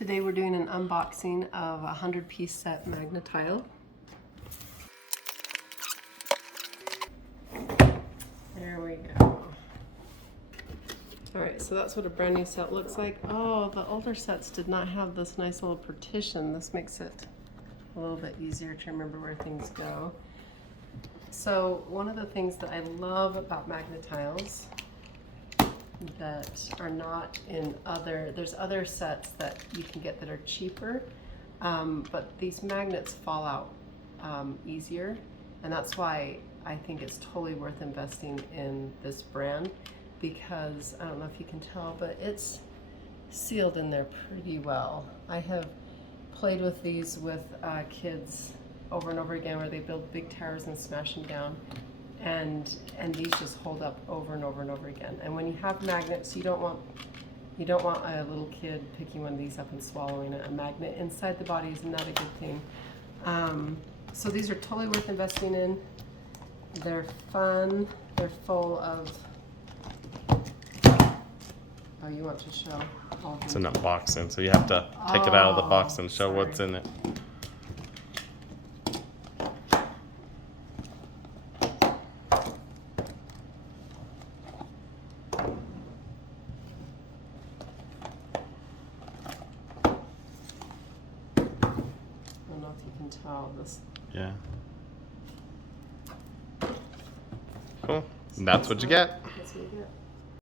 Today we're doing an unboxing of a 100-piece set Magna tile. There we go. Alright, so that's what a brand new set looks like. Oh, the older sets did not have this nice little partition. This makes it a little bit easier to remember where things go. So one of the things that I love about Magna tiles that are not in there's other sets that you can get that are cheaper, but these magnets fall out easier, and that's why I think it's totally worth investing in this brand, because I don't know if you can tell, but it's sealed in there pretty well. I have played with these with kids over and over again, where they build big towers and smash them down, and these just hold up over and over and over again. And when you have magnets, you don't want a little kid picking one of these up and swallowing it. A magnet inside the body is not a good thing. So these are totally worth investing in. They're fun. They're full of. Oh, you want to show? It's an unboxing, so you have to take it out of the box and show what's in it. I don't know if you can tell this. Yeah. Cool. That's what you get. That's what you get.